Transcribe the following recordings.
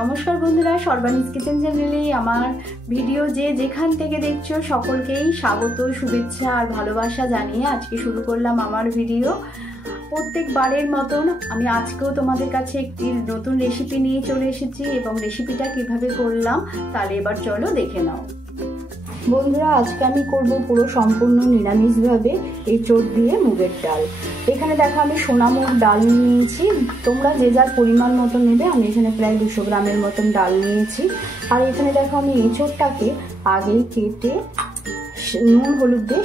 নমস্কার বন্ধুরা, সর্বাণীজ কিচেন চ্যানেলে আমার ভিডিও যে যেখান থেকে দেখছো সকলকেই স্বাগত, শুভেচ্ছা আর ভালোবাসা জানিয়ে আজকে শুরু করলাম আমার ভিডিও। প্রত্যেকবারের মতন আমি আজকেও তোমাদের কাছে একটি নতুন রেসিপি নিয়ে চলে এসেছি এবং রেসিপিটা কিভাবে করলাম তাহলে এবার চলো দেখে নাও। বন্ধুরা, আজকে আমি করব পুরো সম্পূর্ণ নিরামিষভাবে এঁচোড় দিয়ে মুগের ডাল। এখানে দেখো আমি সোনা মুগ ডাল নিয়েছি, তোমরা যে যার পরিমাণ মতো নেবে। আমি এখানে প্রায় 200 গ্রামের মতন ডাল নিয়েছি। আর এখানে দেখো আমি এঁচোড়টাকে আগে কেটে নুন হলুদ দিয়ে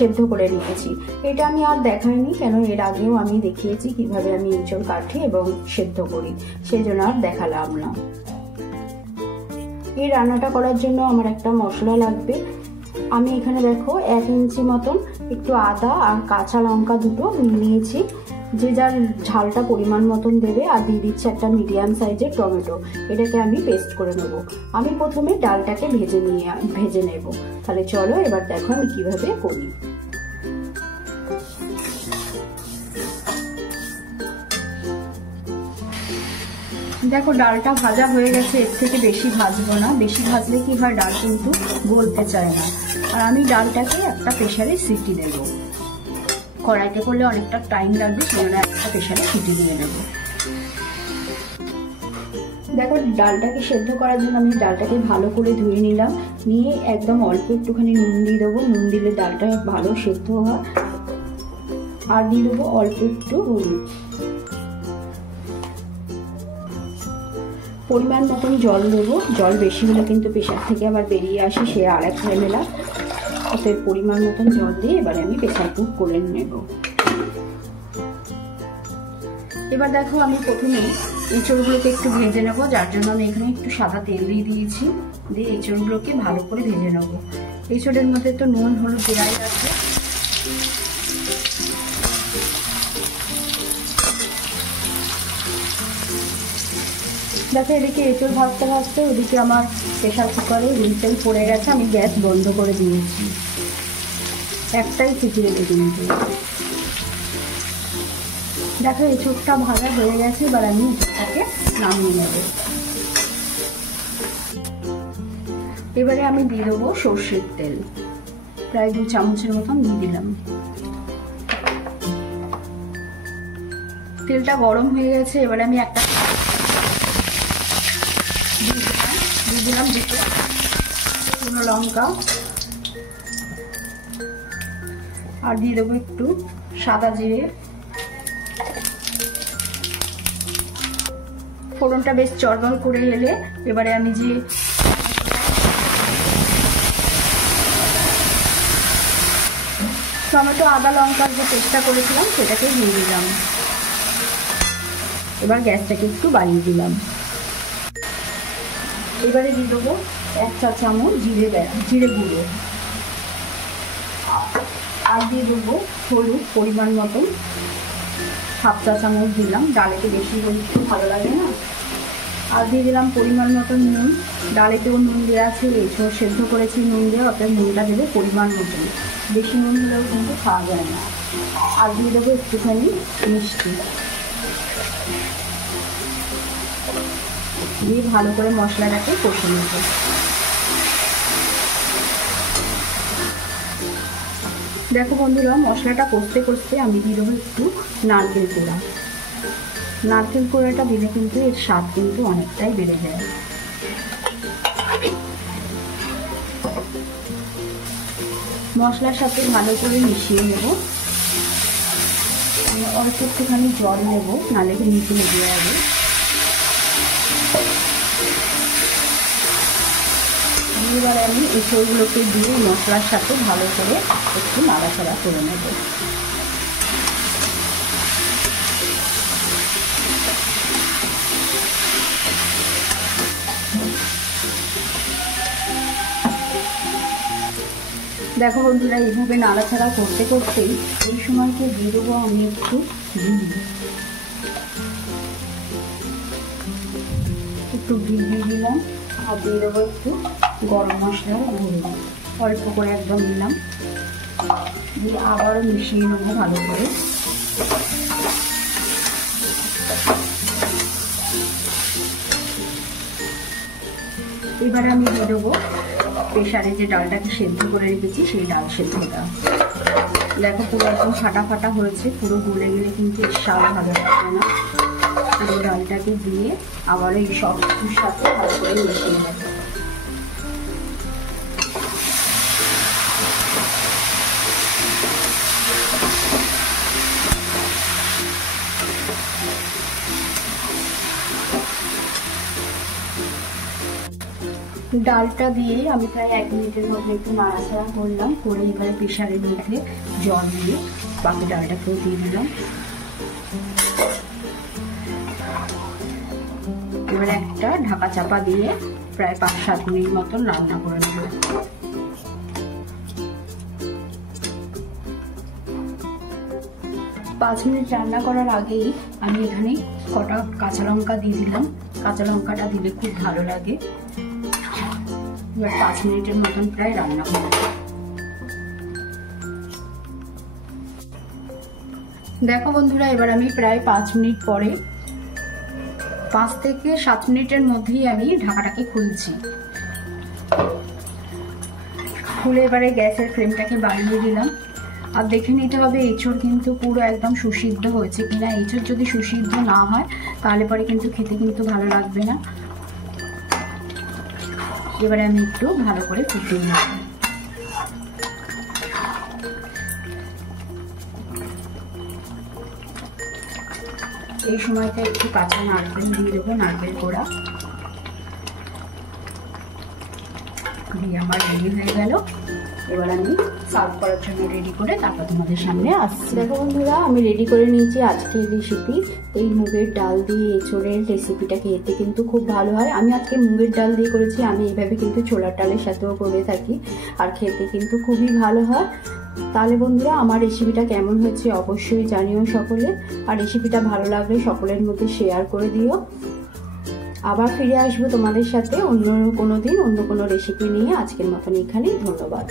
সেদ্ধ করে নিয়েছি। এটা আমি আর দেখাইনি, কেন এর আগেও আমি দেখিয়েছি কিভাবে আমি এঁচোড় কাটি এবং সেদ্ধ করি, সেই জন্য আর দেখালাম না। এই রান্নাটা করার জন্য আমার একটা মশলা লাগবে। আমি এখানে দেখো 1 ইঞ্চি মতন একটু আদা আর কাঁচা লঙ্কা দুটো নিয়েছি, যে যার ঝালটা পরিমাণ মতন দেবে। আর দিয়ে দিচ্ছি একটা মিডিয়াম সাইজের টমেটো, এটাকে আমি পেস্ট করে নেব। আমি প্রথমে ডালটাকে ভেজে নেব। তাহলে চলো এবার দেখো আমি কিভাবে করি। দেখো ডালটা ভাজা হয়ে গেছে, এর থেকে বেশি ভাজবো না, বেশি ভাজলে কি হয় ডাল কিন্তু গলতে চায় না। আর আমি ডালটাকে একটা প্রেসারে সিটি দেব। কড়াইতে করলে অনেকটা টাইম লাগবে, সেজন্য একটা প্রেসারে সিটি দিয়ে দেব। দেখো ডালটাকে সেদ্ধ করার জন্য আমি ডালটাকে ভালো করে ধুয়ে নিলাম, নিয়ে একদম অল্প একটুখানি নুন দিয়ে দেবো। নুন দিলে ডালটা ভালো সেদ্ধ হয়। আর দিয়ে দেবো অল্প একটু হলুদ, পরিমাণ মতন জল দেবো। জল বেশি হলে কিন্তু প্রেসার থেকে আবার বেরিয়ে আসে, সে আর এক ঝামেলা। অতএব পরিমাণ মতন জল দিয়ে এবারে আমি প্রেসার কুক করে নেব। এবার দেখো আমি প্রথমে এঁচড়গুলোকে একটু ভেজে নেবো, যার জন্য আমি এখানে একটু সাদা তেল দিয়ে দিয়েছি। দিয়ে এঁচড়গুলোকে ভালো করে ভেজে নেবো। এঁচড়ের মধ্যে তো নুন হলুদ দেওয়াই আছে। দেখো এদিকে এঁচড় ভাজতে ভাজতে ওদিকে আমার প্রেসার কুকারে হুইসেল পড়ে গেছে, আমি গ্যাস বন্ধ করে দিয়েছি। একটাই সিটি দেবে কিন্তু। দেখো এঁচড়টা ভাজা হয়ে গেছে, এবার আমি এটাকে নামিয়ে নেব। এবারে আমি দিয়ে দেবো সর্ষের তেল, প্রায় 2 চামচের মতন দিয়ে দিলাম। তেলটা গরম হয়ে গেছে, এবারে আমি একটা দিয়ে দিলাম 2 শুকনো লঙ্কা, আর দিয়ে দেবো একটু সাদা জিরে। ফোড়নটা বেশ চড়বড় করে এলে এবারে আমি যে টমেটো আদা লঙ্কার যে পেস্টটা করেছিলাম সেটাকে দিয়ে দিলাম। এবার গ্যাসটাকে একটু বাড়িয়ে দিলাম। এবারে দিয়ে দেবো 1 চা চামচ জিরে গুঁড়ো, আর দিয়ে দেবো হলুদ পরিমাণ মতন 1/2 চা চামচ দিলাম। ডালেতে বেশি হলুদ ভালো লাগে না। আর দিয়ে দিলাম পরিমাণ মতন নুন। ডালেতেও নুন দেওয়া আছে, এঁচড় সেদ্ধ করেছি নুন দিয়ে, অতএব নুনটা দেবে পরিমাণ মতন, বেশি নুন দিলেও কিন্তু খাওয়া যায় না। আর দিয়ে দেবো একটুখানি মিষ্টি দিয়ে ভালো করে মশলাটাকে কষে নেব। দেখো বন্ধুরা, মশলাটা কষতে কষতে আমি দিয়ে দেবো একটু নারকেল কোড়া। নারকেল কোড়াটা দিলে কিন্তু এর স্বাদ কিন্তু অনেকটাই বেড়ে যায়। মশলার সাথে ভালো করে মিশিয়ে নেব। অল্প একটুখানি জল নেব, নাহলে নিচে লেগে যাবে। এবার আমি এঁচড়গুলোকে দিয়ে মশলার সাথে ভালো করে একটু নাড়াচাড়া করে নেব। দেখো বন্ধুরা, এইভাবে নাড়াচাড়া করতে করতেই এই সময়কে দিয়ে দেবো আমি একটু ঘি দিয়ে দিলাম। আর দিয়ে দেবো একটু গরম মশলার গুঁড়ো, অল্প করে একদম দিলাম। দিয়ে আবারও মিশিয়ে নেবো ভালো করে। এবারে আমি দিয়ে দেবো প্রেশারে যে ডালটাকে সেদ্ধ করে রেখেছি সেই ডাল সেদ্ধটা। দেখো পুরো একদম ফাটা ফাটা হয়েছে, পুরো গলে গেলে কিন্তু স্বাদ ভালো লাগবে না। পুরো ডালটাকে দিয়ে আবার এই সব কিছুর সাথে ভালো করে মিশিয়ে দেবো। ডালটা দিয়ে আমি প্রায় 1 মিনিটের মধ্যে একটু নাড়াচাড়া করলাম, করে এবারে প্রেশারের মধ্যে জল দিয়ে বাকি ডালটাকেও দিয়ে দিলাম। এবারে একটা ঢাকা চাপা দিয়ে প্রায় 5-7 মিনিট মতন রান্না করে নেব। পাঁচ মিনিট রান্না করার আগেই আমি এখানে কটা কাঁচা লঙ্কা দিয়ে দিলাম। কাঁচা লঙ্কাটা দিলে খুব ভালো লাগে। এবার 5 মিনিটের মতন প্রায় রান্না করব। দেখো বন্ধুরা, এবার আমি প্রায় 5 মিনিট পরে 5 থেকে 7 মিনিটের মধ্যেই আমি ঢাকাটাকে খুলছি। খুলে এবারে গ্যাসের ফ্লেমটাকে বাড়িয়ে দিলাম। আর দেখে নিতে হবে এঁচড় কিন্তু পুরো একদম সুসিদ্ধ হয়েছে কিনা। এঁচড় যদি সুসিদ্ধ না হয় তাহলে পরে কিন্তু খেতে কিন্তু ভালো লাগবে না। এবারে আমি একটু ভালো করে ফুটিয়ে নেব। এই সময়টা একটু কাঁচা নারকেল দিয়ে দেবো, নারকেল কোড়া দিয়ে আমার রেডি হয়ে গেল। এবার আমি সার্ভ করার জন্য রেডি করে তারপর তোমাদের সামনে আসছি। দেখো বন্ধুরা, আমি রেডি করে নিয়েছি আজকের রেসিপি। এই মুগের ডাল দিয়ে এঁচড়ের রেসিপিটা খেতে কিন্তু খুব ভালো হয়। আমি আজকে মুগের ডাল দিয়ে করেছি, আমি এইভাবে কিন্তু ছোলার ডালের সাথেও করে থাকি, আর খেতে কিন্তু খুবই ভালো হয়। তাহলে বন্ধুরা, আমার রেসিপিটা কেমন হয়েছে অবশ্যই জানিও সকলে, আর রেসিপিটা ভালো লাগলে সকলের মধ্যে শেয়ার করে দিও। আবার ফিরে আসবো তোমাদের সাথে অন্য কোনো দিন অন্য কোনো রেসিপি নিয়ে। আজকের মতন এখানেই, ধন্যবাদ।